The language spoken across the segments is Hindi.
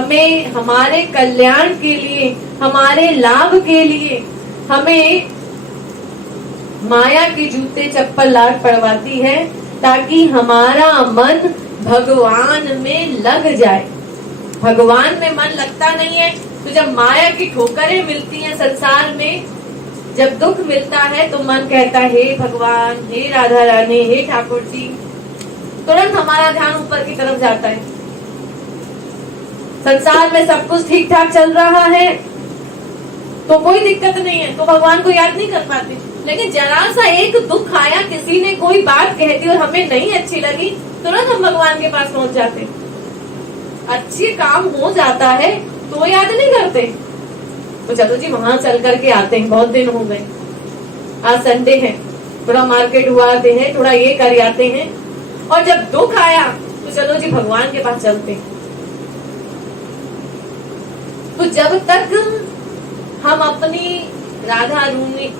हमें हमारे कल्याण के लिए, हमारे लाभ के लिए हमें माया के जूते चप्पल लाट पड़वाती है, ताकि हमारा मन भगवान में लग जाए। भगवान में मन लगता नहीं है तो जब माया की ठोकरें मिलती हैं संसार में, जब दुख मिलता है तो मन कहता है हे भगवान, हे राधा रानी, हे ठाकुर जी, तुरंत हमारा ध्यान ऊपर की तरफ जाता है। संसार में सब कुछ ठीक ठाक चल रहा है तो कोई दिक्कत नहीं है, तो भगवान को याद नहीं कर पाते। लेकिन जरा सा एक दुख आया, किसी ने कोई बात कह दी और हमें नहीं अच्छी लगी, तुरंत हम भगवान के पास पहुंच जाते। अच्छी काम हो जाता है तो याद नहीं करते, तो चलो जी वहां चल करके आते हैं, बहुत दिन हो गए, आज संडे है, थोड़ा मार्केट हुआ आते हैं, थोड़ा ये कर आते हैं। और जब दुख आया तो चलो जी भगवान के पास चलते हैं। तो जब तक हम अपनी राधा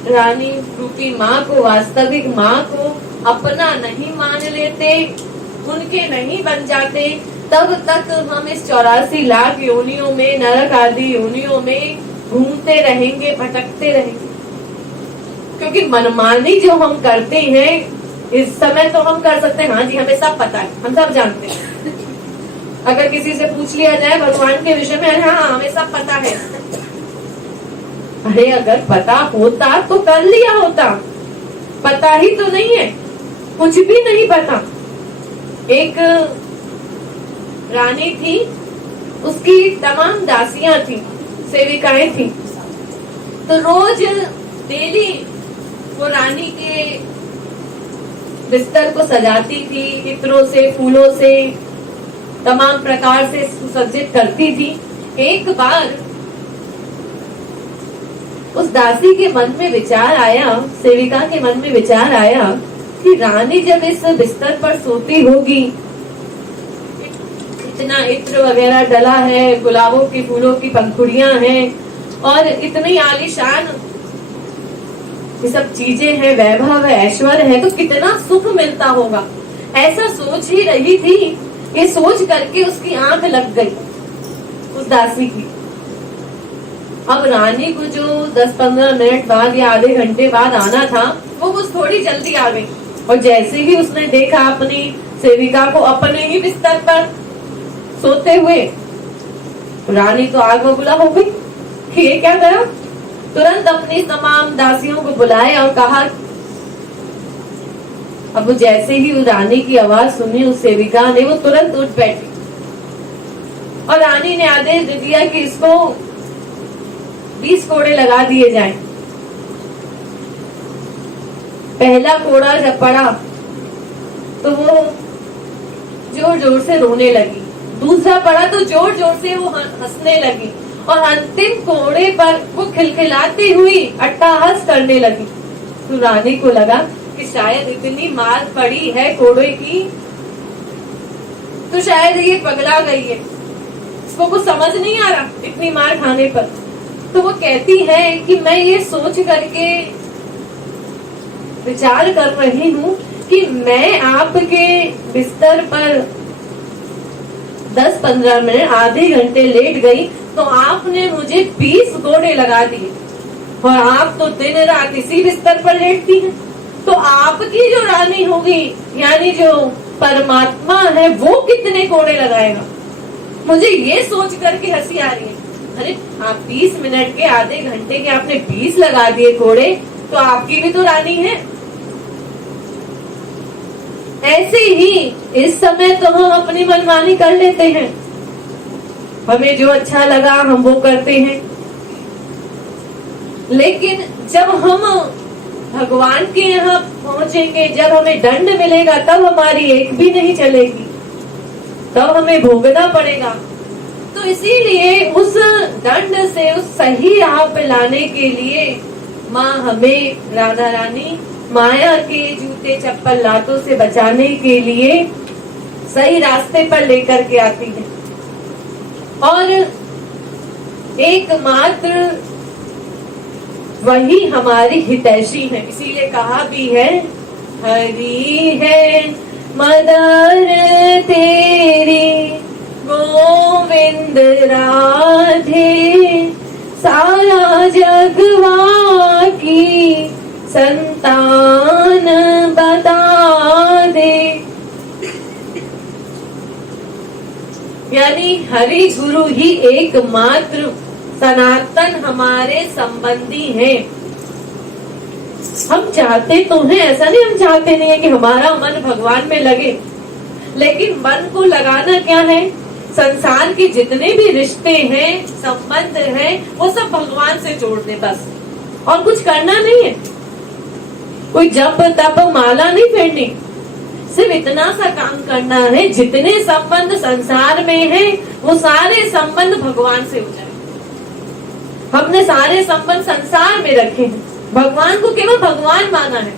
रानी रूपी माँ को, वास्तविक माँ को अपना नहीं मान लेते, उनके नहीं बन जाते, तब तक हम इस 84 लाख योनियों में, नरक आदि योनियों में घूमते रहेंगे, भटकते रहेंगे। क्योंकि मनमानी जो हम करते हैं इस समय तो हम कर सकते हैं, हाँ जी हमें सब पता है, हम सब जानते हैं। अगर किसी से पूछ लिया जाए भगवान के विषय में, हाँ हमें सब पता है। अरे अगर पता होता तो कर लिया होता, पता ही तो नहीं है, कुछ भी नहीं पता। एक रानी थी, उसकी तमाम दासियां थी, सेविकाएं थी, तो रोज डेली वो रानी के बिस्तर को सजाती थी, इत्रों से, फूलों से, तमाम प्रकार से सुसज्जित करती थी। एक बार उस दासी के मन में विचार आया, सेविका के मन में विचार आया कि रानी जब इस बिस्तर पर सोती होगी, इतना इत्र वगैरह डला है, गुलाबों की फूलों की पंखुड़ियां हैं और इतनी आलीशान ये सब चीजें हैं, वैभव है, ऐश्वर्य है, तो कितना सुख मिलता होगा। ऐसा सोच ही रही थी, ये सोच करके उसकी आंख लग गई उस दासी की। अब रानी को जो 10-15 मिनट बाद या आधे घंटे बाद आना था, वो कुछ थोड़ी जल्दी आ गई। और जैसे ही उसने देखा अपनी सेविका को अपने ही बिस्तर पर सोते हुए, रानी तो आग बबूला हो गई कि ये क्या करा। तुरंत अपनी तमाम दासियों को बुलाया और कहा, अब वो जैसे ही उस रानी की आवाज सुनी उस सेविका ने, वो तुरंत उठ बैठी और रानी ने आदेश दे दिया कि इसको 20 कोड़े लगा दिए जाएं। पहला कोड़ा जब पड़ा तो वो जोर जोर से रोने लगी, दूसरा पड़ा तो जोर जोर से वो हंसने लगी और अंतिम कोड़े पर वो खिलखिलाती हुई अट्टहास करने लगी। तो रानी को लगा कि शायद इतनी मार पड़ी है कोड़े की तो शायद ये पगला गई है, इसको कुछ समझ नहीं आ रहा इतनी मार खाने पर। तो वो कहती है कि मैं ये सोच करके विचार कर रही हूँ कि मैं आपके बिस्तर पर 10-15 मिनट, आधे घंटे लेट गई तो आपने मुझे 20 कोड़े लगा दिए और आप तो दिन रात इसी बिस्तर पर लेटती हैं। तो आपकी जो रानी होगी, यानी जो परमात्मा है, वो कितने कोड़े लगाएगा। मुझे ये सोच करके हंसी आ रही है। अरे आप 20 मिनट के, आधे घंटे के आपने 20 लगा दिए कोड़े, तो आपकी भी तो रानी है। ऐसे ही इस समय तो हम अपनी मनमानी कर लेते हैं, हमें जो अच्छा लगा हम वो करते हैं। लेकिन जब हम भगवान के यहाँ पहुंचेंगे, जब हमें दंड मिलेगा, तब हमारी एक भी नहीं चलेगी, तब हमें भोगना पड़ेगा। तो इसीलिए उस दंड से उस सही राह पे लाने के लिए माँ हमें, राधा रानी, माया के जूते चप्पल लातों से बचाने के लिए सही रास्ते पर लेकर के आती है। और एकमात्र वही हमारी हितैषी है। इसीलिए कहा भी है, हरि है मदर तेरी गोविंद राधे सारा जगवा की संतान बता दे। यानी हरि गुरु ही एकमात्र सनातन हमारे संबंधी हैं। हम चाहते तो हैं, ऐसा नहीं हम चाहते नहीं है कि हमारा मन भगवान में लगे, लेकिन मन को लगाना क्या है, संसार के जितने भी रिश्ते हैं, संबंध हैं, वो सब भगवान से जोड़ दे बस, और कुछ करना नहीं है। कोई जप तप माला नहीं फेरनी, सिर्फ इतना सा काम करना है, जितने संबंध संसार में हैं, वो सारे संबंध भगवान से हो जाए। हमने सारे संबंध संसार में रखे हैं, भगवान को केवल भगवान माना है।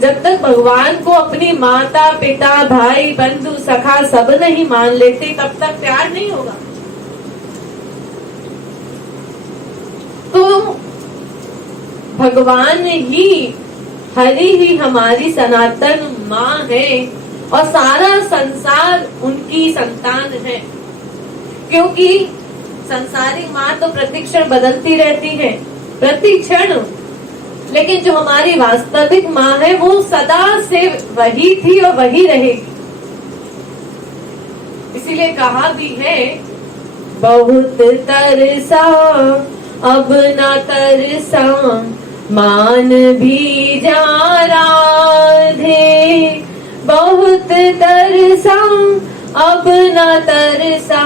जब तक भगवान को अपनी माता पिता भाई बंधु सखा सब नहीं मान लेते, तब तक प्यार नहीं होगा। तो भगवान ही, हरि ही हमारी सनातन माँ है, और सारा संसार उनकी संतान है। क्योंकि संसारी माँ तो प्रतिक्षण बदलती रहती है, प्रतिक्षण, लेकिन जो हमारी वास्तविक माँ है वो सदा से वही थी और वही रहेगी। इसीलिए कहा भी है, बहुत तरसा अब ना तरसा मान भी जा राधे, बहुत तरसा अब ना तरसा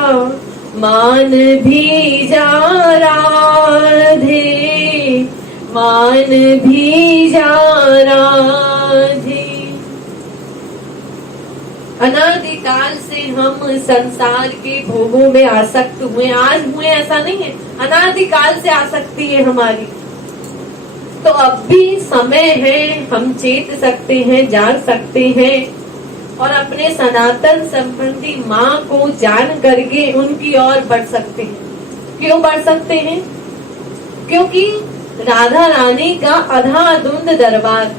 मान भी जा राधे, मान भी जा राधे। अनादिकाल से हम संसार के भोगों में आसक्त हुए, आज हुए ऐसा नहीं है, अनादिकाल से आसक्ति है हमारी। तो अब भी समय है, हम चेत सकते हैं, जाग सकते हैं, और अपने सनातन संबंधी माँ को जान करके उनकी ओर बढ़ सकते हैं। क्यों बढ़ सकते हैं? क्योंकि राधा रानी का अधाधुंध दरबार,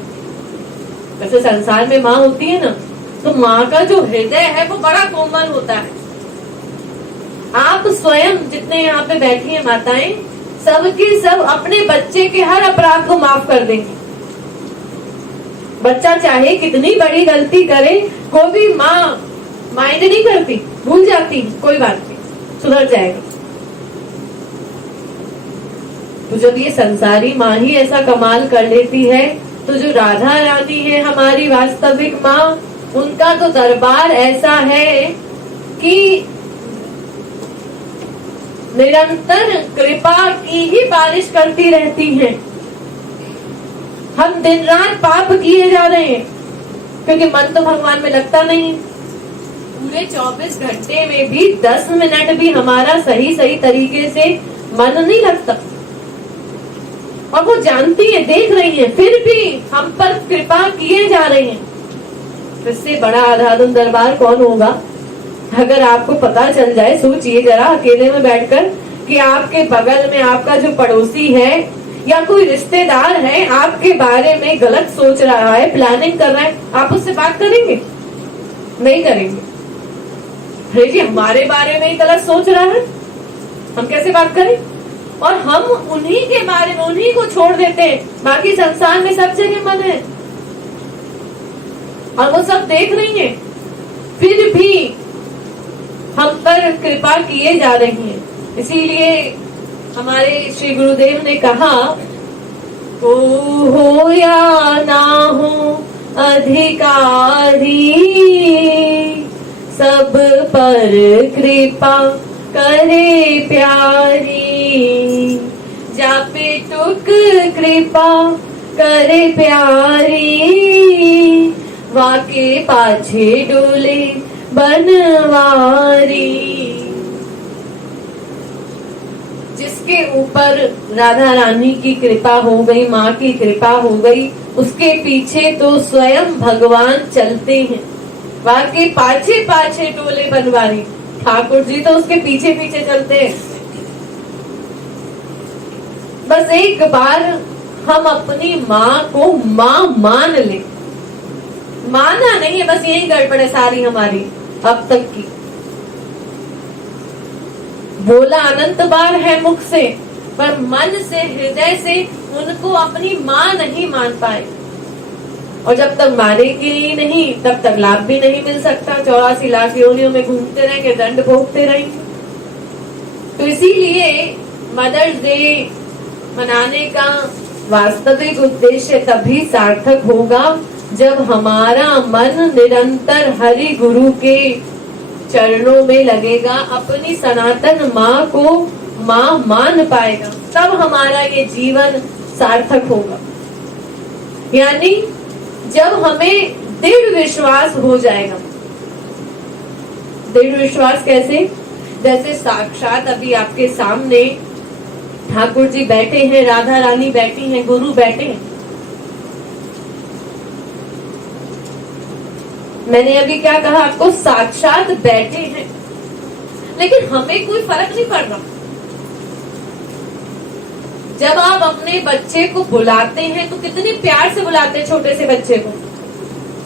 जैसे संसार में माँ होती है ना, तो माँ का जो हृदय है वो बड़ा कोमल होता है। आप स्वयं जितने यहाँ पे बैठी हैं माताएं, सबके सब अपने बच्चे के हर अपराध को माफ कर देंगे। बच्चा चाहे कितनी बड़ी गलती करे, कोई भी माँ माइंड नहीं करती, भूल जाती, कोई बात नहीं, सुधर जाएगा। तो जब ये संसारी माँ ही ऐसा कमाल कर लेती है, तो जो राधा रानी है हमारी वास्तविक माँ, उनका तो दरबार ऐसा है कि निरंतर कृपा की ही बारिश करती रहती हैं। हम दिन रात पाप किए जा रहे हैं, क्योंकि मन तो भगवान में लगता नहीं। पूरे 24 घंटे में भी 10 मिनट भी हमारा सही सही तरीके से मन नहीं लगता, और वो जानती है, देख रही है, फिर भी हम पर कृपा किए जा रहे हैं। इससे बड़ा आधाधुन दरबार कौन होगा? अगर आपको पता चल जाए, सोचिए जरा अकेले में बैठकर कि आपके बगल में आपका जो पड़ोसी है या कोई रिश्तेदार है आपके बारे में गलत सोच रहा है, प्लानिंग कर रहा है, आप उससे बात करेंगे? नहीं करेंगे। अरे जी, हमारे बारे में ही गलत सोच रहा है, हम कैसे बात करें? और हम उन्हीं के बारे में, उन्हीं को छोड़ देते हैं, बाकी संसार में सब जगह मन है और वो सब देख रही है, फिर भी हम पर कृपा किए जा रही है। इसीलिए हमारे श्री गुरुदेव ने कहा, हो या ना हो अधिकारी, सब पर कृपा करे प्यारी, जापे टुक कृपा करे प्यारी, वाके पाछे डोले बनवारी। जिसके ऊपर राधा रानी की कृपा हो गई, माँ की कृपा हो गई, उसके पीछे तो स्वयं भगवान चलते हैं। वाके पाछे पाछे डोले बनवारी, ठाकुर जी तो उसके पीछे पीछे चलते हैं। बस एक बार हम अपनी माँ को माँ मान ले। माना नहीं है, बस यही गड़बड़ है सारी हमारी अब तक की। बोला अनंत बार है मुख से, पर मन से हृदय से उनको अपनी माँ नहीं मान पाए। और जब तक मानेगी ही नहीं तब तक लाभ भी नहीं मिल सकता। 84 लाख योनियों में घूमते रहेंगे, दंड भोगते रहेंगे। तो इसीलिए मदर्स डे मनाने का वास्तविक उद्देश्य तभी सार्थक होगा जब हमारा मन निरंतर हरि गुरु के चरणों में लगेगा, अपनी सनातन माँ को माँ मान पाएगा, तब हमारा ये जीवन सार्थक होगा। यानी जब हमें दृढ़ विश्वास हो जाएगा। दृढ़ विश्वास कैसे? जैसे साक्षात अभी आपके सामने ठाकुर जी बैठे हैं, राधा रानी बैठी हैं, गुरु बैठे हैं। मैंने अभी क्या कहा आपको? साक्षात बैठे हैं, लेकिन हमें कोई फर्क नहीं पड़ रहा। जब आप अपने बच्चे को बुलाते हैं तो कितनी प्यार से बुलाते हैं, छोटे से बच्चे को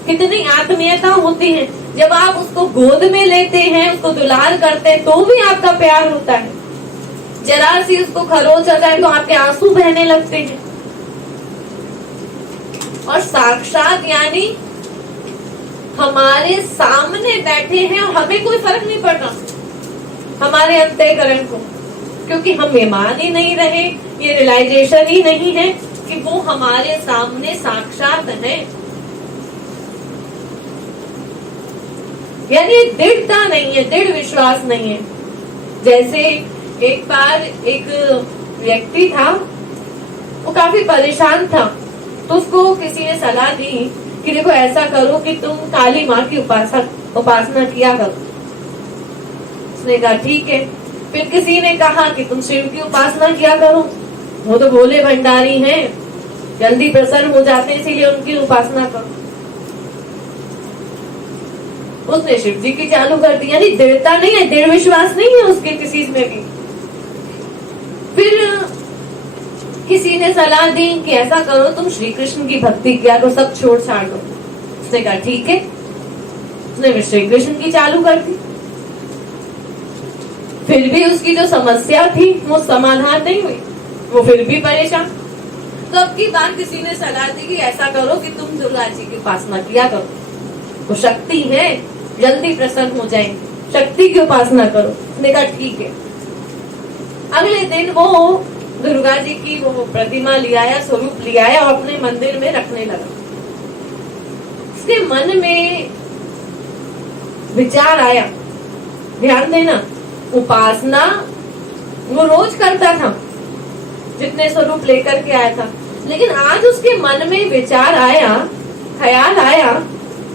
कितनी आत्मीयता होती है। जब आप उसको गोद में लेते हैं, उसको दुलार करते हैं, तो भी आपका प्यार होता है। जरा सी उसको खरोच आ जाए तो आपके आंसू बहने लगते हैं। और साक्षात यानी हमारे सामने बैठे हैं और हमें कोई फर्क नहीं पड़ रहा हमारे अंतःकरण को, क्योंकि हम ये मान ही नहीं रहे, ये रियलाइजेशन ही नहीं है कि वो हमारे सामने साक्षात है। यानी दृढ़ता नहीं है, दृढ़ विश्वास नहीं है। जैसे एक बार एक व्यक्ति था, वो काफी परेशान था, तो उसको किसी ने सलाह दी कि देखो ऐसा करो कि तुम काली माँ की उपासना किया करो। उसने कहा ठीक है। फिर किसी ने कहा कि तुम शिव की उपासना किया करो, वो तो भोले भंडारी हैं, जल्दी प्रसन्न हो जाते हैं, इसीलिए उनकी उपासना करो। उसने शिव जी की चालू कर दी। यानी दृढ़ता नहीं है, दृढ़ विश्वास नहीं है उसके किसी में भी। फिर किसी ने सलाह दी कि ऐसा करो तुम श्री कृष्ण की भक्ति किया करो, सब छोड़ छाड़ दो। उसने कहा ठीक है। उसने श्री कृष्ण की चालू कर दी। फिर भी उसकी जो समस्या थी वो समाधान नहीं हुई, वो फिर भी परेशान। तो अब की बात किसी ने सलाह दी कि ऐसा करो कि तुम दुर्गा जी की उपासना किया करो, वो शक्ति है, जल्दी प्रसन्न हो जाएंगे, शक्ति की उपासना करो। उसने कहा ठीक है। अगले दिन वो दुर्गा जी की वो प्रतिमा ले आया, स्वरूप ले आया और अपने मंदिर में रखने लगा। उसके मन में विचार आया, ध्यान देना, उपासना वो रोज करता था जितने स्वरूप लेकर के आया था, लेकिन आज उसके मन में विचार आया, ख्याल आया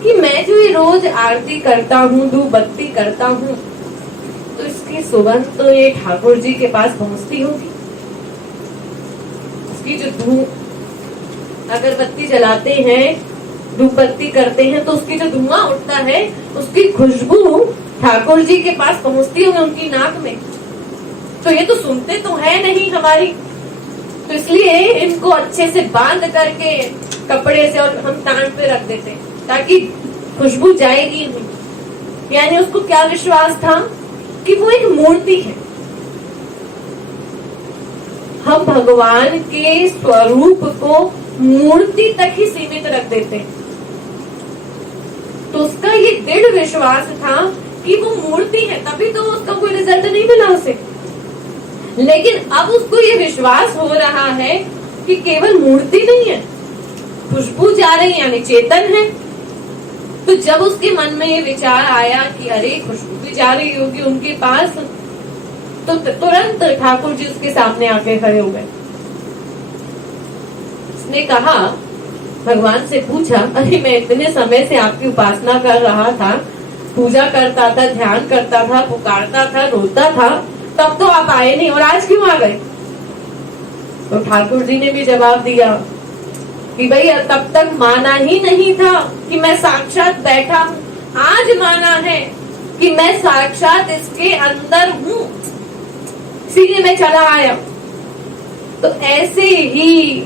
कि मैं जो ये रोज आरती करता हूँ, धूप बत्ती करता हूँ, तो इसकी सुगंध तो ये ठाकुर जी के पास पहुंचती होगी। उसकी जो धूप, अगरबत्ती जलाते हैं, धूप बत्ती करते हैं, तो उसकी जो धुआं उठता है, उसकी खुशबू ठाकुर जी के पास पहुंचती होगी उनकी नाक में। तो ये तो सुनते तो है नहीं हमारी, तो इसलिए इनको अच्छे से बांध करके कपड़े से और हम टांग पे रख देते हैं ताकि खुशबू जाएगी नहीं। यानी उसको क्या विश्वास था कि वो एक मूर्ति है। हम भगवान के स्वरूप को मूर्ति तक ही सीमित रख देते हैं। तो उसका ये दृढ़ विश्वास था कि वो मूर्ति है, तभी तो उसका कोई रिजल्ट नहीं मिला उसे। लेकिन अब उसको ये विश्वास हो रहा है कि केवल मूर्ति नहीं है, खुशबू जा रही, यानी चेतन है। तो जब उसके मन में ये विचार आया कि अरे खुशबू भी जा रही होगी उनके पास, तो तुरंत ठाकुर जी उसके सामने आके खड़े हो गए। उसने कहा, भगवान से पूछा, अरे मैं इतने समय से आपकी उपासना कर रहा था, पूजा करता था, ध्यान करता था, पुकारता था, रोता था, तब तो आप आए नहीं, और आज क्यों आ गए? तो ठाकुर जी ने भी जवाब दिया कि भाई तब तक माना ही नहीं था कि मैं साक्षात बैठा हूँ, आज माना है कि मैं साक्षात इसके अंदर हूँ, इसीलिए मैं चला आया। तो ऐसे ही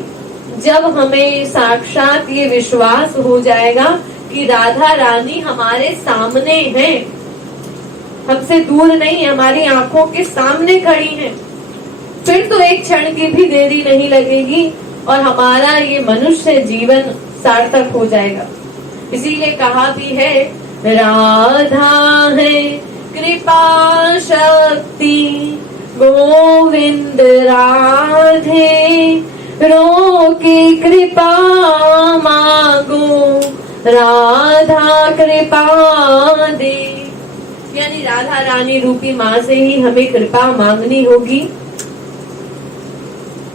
जब हमें साक्षात ये विश्वास हो जाएगा कि राधा रानी हमारे सामने हैं, हमसे दूर नहीं, हमारी आंखों के सामने खड़ी हैं, फिर तो एक क्षण की भी देरी नहीं लगेगी और हमारा ये मनुष्य जीवन सार्थक हो जाएगा। इसीलिए कहा भी है, राधा है कृपा शक्ति गोविंद राधे, रोके कृपा मांगो राधा कृपा दे। यानी राधा रानी रूपी माँ से ही हमें कृपा मांगनी होगी,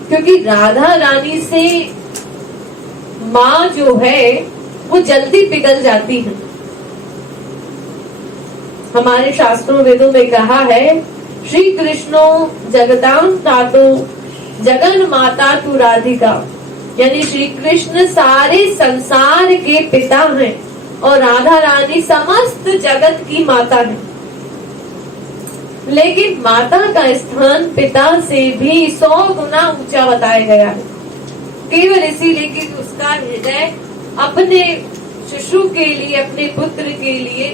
क्योंकि राधा रानी से माँ जो है वो जल्दी पिघल जाती है। हमारे शास्त्रों वेदों में कहा है, श्री कृष्णो जगदां तातो जगन माता तू राधिका। यानी श्री कृष्ण सारे संसार के पिता हैं और राधा रानी समस्त जगत की माता है। लेकिन माता का स्थान पिता से भी 100 गुना ऊंचा बताया गया है, केवल इसीलिए कि उसका हृदय अपने शिशु के लिए, अपने पुत्र के लिए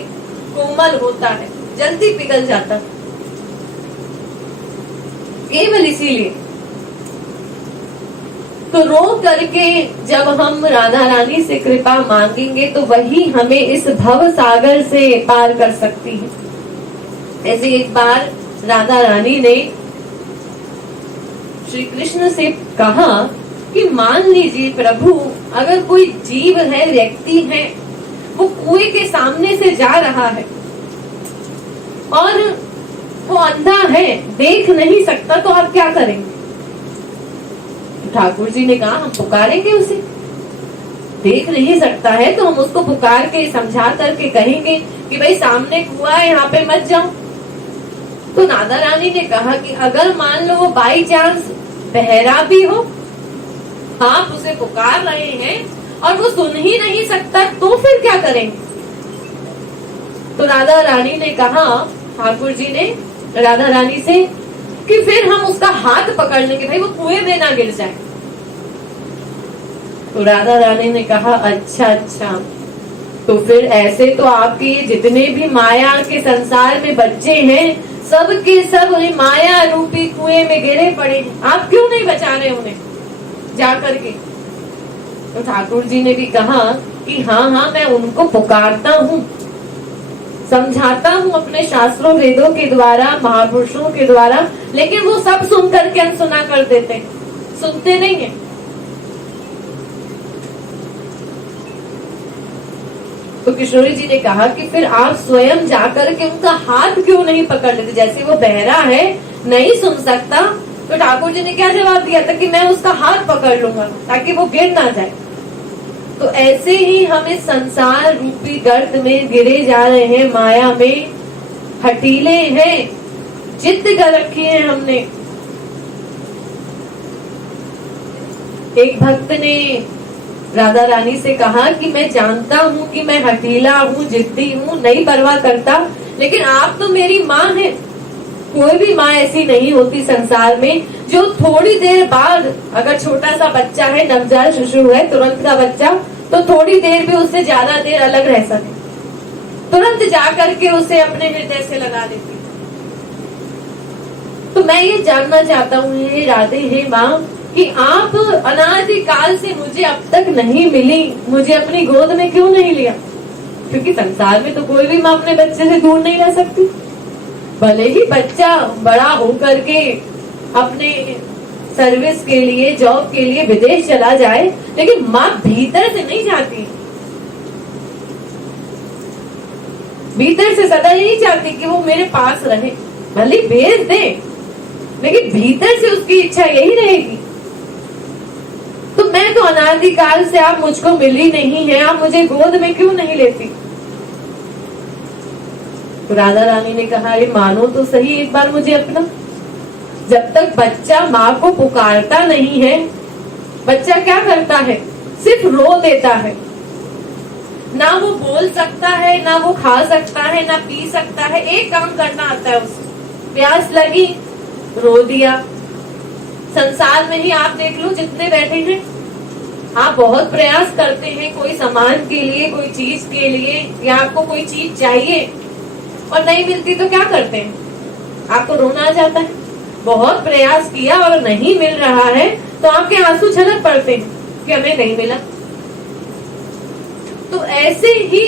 कोमल होता है, जल्दी पिघल जाता है, केवल इसीलिए। तो रो करके जब हम राधा रानी से कृपा मांगेंगे तो वही हमें इस भव सागर से पार कर सकती है। ऐसे एक बार राधा रानी ने श्री कृष्ण से कहा कि मान लीजिए प्रभु, अगर कोई जीव है, व्यक्ति है, वो कुएं के सामने से जा रहा है और वो अंधा है, देख नहीं सकता, तो आप क्या करेंगे? ठाकुर जी ने कहा, हम पुकारेंगे उसे। देख नहीं सकता है तो हम उसको पुकार के समझा करके कहेंगे कि भाई सामने कुआं है, यहाँ पे मत जाओ। तो राधा रानी ने कहा कि अगर मान लो वो बाई चांस बहरा भी हो, आप उसे पुकार रहे हैं और वो सुन ही नहीं सकता, तो फिर क्या करेंगे? तो राधा रानी ने कहा, ठाकुर जी ने राधा रानी से, कि फिर हम उसका हाथ पकड़ लेंगे, भाई वो कुएं में ना गिर जाए। तो राधा रानी ने कहा, अच्छा, तो फिर ऐसे तो आपके ये जितने भी माया के संसार में बच्चे हैं, सब के सब माया रूपी कुएं में गिरे पड़े, आप क्यों नहीं बचा रहे उन्हें जा करके? तो ठाकुर जी ने भी कहा कि हाँ, मैं उनको पुकारता हूँ, समझाता हूँ अपने शास्त्रों वेदों के द्वारा, महापुरुषों के द्वारा, लेकिन वो सब सुन करके अनसुना कर देते हैं, सुनते नहीं है। तो किशोरी जी ने कहा कि फिर आप स्वयं जाकर के उनका हाथ क्यों नहीं पकड़ लेते? जैसे वो बहरा है, नहीं सुन सकता, तो ठाकुर जी ने क्या जवाब दिया था कि मैं उसका हाथ पकड़ लूंगा ताकि वो गिर ना जाए। तो ऐसे ही हम इस संसार रूपी गर्त में गिरे जा रहे हैं, माया में हठीले हैं, जिद कर रखी है हमने। एक भक्त ने राधा रानी से कहा कि मैं जानता हूँ कि मैं हठीला हूँ, जिद्दी हूँ, नहीं परवाह करता, लेकिन आप तो मेरी माँ है। कोई भी माँ ऐसी नहीं होती संसार में जो थोड़ी देर बाद, अगर छोटा सा बच्चा है, नवजात शिशु है, तुरंत का बच्चा, तो थोड़ी देर भी उससे ज्यादा देर अलग रह सके, तुरंत जाकर के उसे अपने हृदय से लगा देती। तो मैं ये जानना चाहता हूँ, हे राधे, हे माँ, कि आप अनादिकाल से मुझे अब तक नहीं मिली, मुझे अपनी गोद में क्यों नहीं लिया? क्योंकि संसार में तो कोई भी माँ अपने बच्चे से दूर नहीं रह सकती। भले ही बच्चा बड़ा होकर के अपने सर्विस के लिए, जॉब के लिए विदेश चला जाए, लेकिन माँ भीतर से नहीं जाती, भीतर से सदा यही चाहती कि वो मेरे पास रहे, भले भेज दे, लेकिन भीतर से उसकी इच्छा यही रहेगी। तो मैं तो अनादिकाल से, आप मुझको मिली नहीं है, आप मुझे गोद में क्यों नहीं लेती? तो राधा रानी ने कहा, ये मानो तो सही एक बार मुझे अपना। जब तक बच्चा माँ को पुकारता नहीं है, बच्चा क्या करता है? सिर्फ रो देता है। ना वो बोल सकता है, ना वो खा सकता है, ना पी सकता है। एक काम करना आता है उसे, प्यास लगी, रो दिया। संसार में ही आप देख लो, जितने बैठे हैं, आप बहुत प्रयास करते हैं कोई सामान के लिए, कोई चीज के लिए, या आपको कोई चीज चाहिए, और नहीं मिलती तो क्या करते हैं? आपको रोना आ जाता है। बहुत प्रयास किया और नहीं मिल रहा है तो आपके आंसू छलक पड़ते हैं कि हमें नहीं मिला। तो ऐसे ही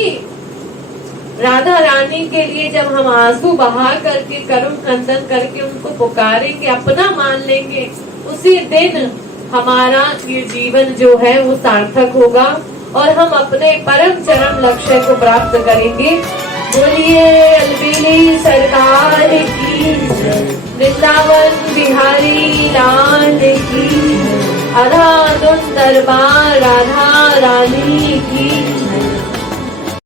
राधा रानी के लिए जब हम आंसू बहा करके, करुण क्रंदन करके उनको पुकारेंगे, अपना मान लेंगे, उसी दिन हमारा ये जीवन जो है वो सार्थक होगा और हम अपने परम चरम लक्ष्य को प्राप्त करेंगे। बोलिए अलबेली सरकार की, वृंदावन बिहारी लाल की, आधा धुन दरबार राधा रानी की।